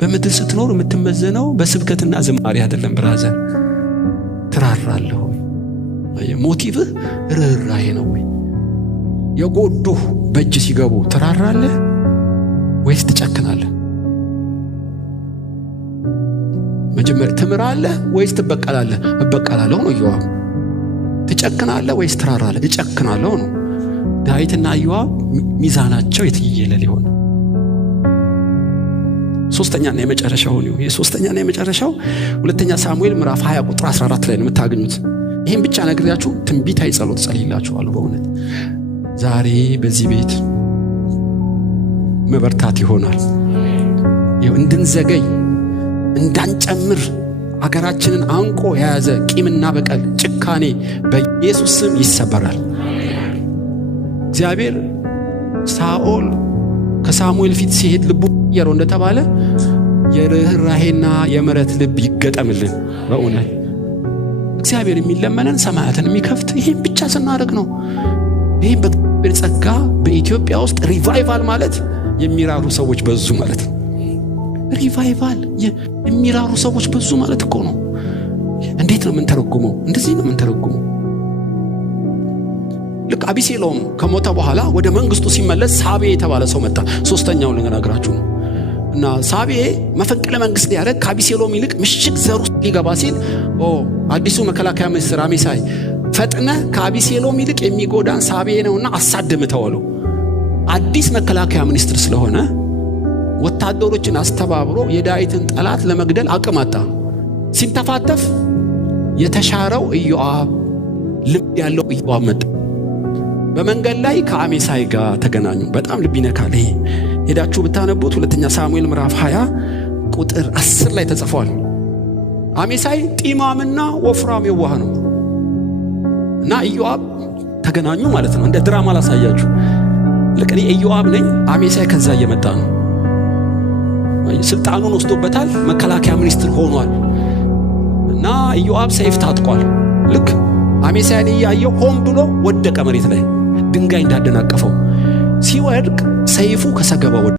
በምድር ስትኖር የምትመዘነው በስብከትና ዝማሬ አይደለም ብራዘር። ትራራለህ ወይ? ሞቲቭህ ርህራሄ ነው ወይ? የጎዱህ በእጅ ሲገቡ ትራራለህ ወይስ ትጨክናለህ? መጀመሪያ ትምራለህ ወይስ ትበቀላለህ? እበቀላለሁ ነው ኢዮአብ። ትጨክናለህ ወይስ ትራራለህ? እጨክናለሁ ነው። ዳዊትና ኢዮአብ ሚዛናቸው የትየለሌ ሆነ። ሶስተኛና የመጨረሻው ሁለተኛ ሳሙኤል ምዕራፍ 20 ቁጥር 14 ላይ ነው የምታገኙት። ይሄን ብቻ ነግሬያችሁ ትንቢታዊ ጸሎት ጸልይላችኋለሁ። በእውነት ዛሬ በዚህ ቤት መበርታት ይሆናል። እንድንዘገይ እንዳንጨምር አገራችንን አንቆ የያዘ ቂምና በቀል ጭካኔ በኢየሱስ ስም ይሰበራል። እግዚአብሔር ሳኦል ከሳሙኤል ፊት ሲሄድ ልቡ የረው እንደተባለ የርህራሄና የምሕረት ልብ ይገጠምልን። በእውነት እግዚአብሔር የሚለመነን ሰማያትን የሚከፍት ይሄን ብቻ ስናደርግ ነው። ይሄን በእግዚአብሔር ጸጋ በኢትዮጵያ ውስጥ ሪቫይቫል ማለት የሚራሩ ሰዎች በዙ ማለት ነው። ሪቫይቫል የሚራሩ ሰዎች በዙ ማለት እኮ ነው። እንዴት ነው የምንተረጉመው? እንደዚህ ነው የምንተረጉመው። ልክ አቢሴሎም ከሞተ በኋላ ወደ መንግስቱ ሲመለስ ሳቤ የተባለ ሰው መጣ። ሶስተኛው ልነግራችሁ ነው። እና ሳቤ መፈንቅለ መንግስት ሊያደርግ ከአቢሴሎም ይልቅ ምሽግ ዘር ውስጥ ሊገባ ሲል አዲሱ መከላከያ ሚኒስትር አሜሳይ ፈጥነ ከአቢሴሎም ይልቅ የሚጎዳን ሳቤ ነውና አሳድም ተወለው። አዲስ መከላከያ ሚኒስትር ስለሆነ ወታደሮችን አስተባብሮ የዳዊትን ጠላት ለመግደል አቅም አጣ። ሲንተፋተፍ የተሻረው ኢዮአብ ልብ ያለው ኢዮአብ መጣ። በመንገድ ላይ ከአሜሳይ ጋር ተገናኙ። በጣም ልብ ይነካል። ይሄ ሄዳችሁ ብታነቡት ሁለተኛ ሳሙኤል ምዕራፍ 20 ቁጥር 10 ላይ ተጽፏል። አሜሳይ ጢማምና ወፍራም የዋህ ነው እና ኢዮአብ ተገናኙ ማለት ነው። እንደ ድራማ ላሳያችሁ። ልክ እኔ ኢዮአብ ነኝ፣ አሜሳይ ከዛ እየመጣ ነው። ስልጣኑን ወስዶበታል፣ መከላከያ ሚኒስትር ሆኗል እና ኢዮአብ ሰይፍ ታጥቋል። ልክ አሜሳይን እያየው ሆን ብሎ ወደቀ መሬት ላይ ድንጋይ እንዳደናቀፈው። ሲወድቅ ሰይፉ ከሰገባው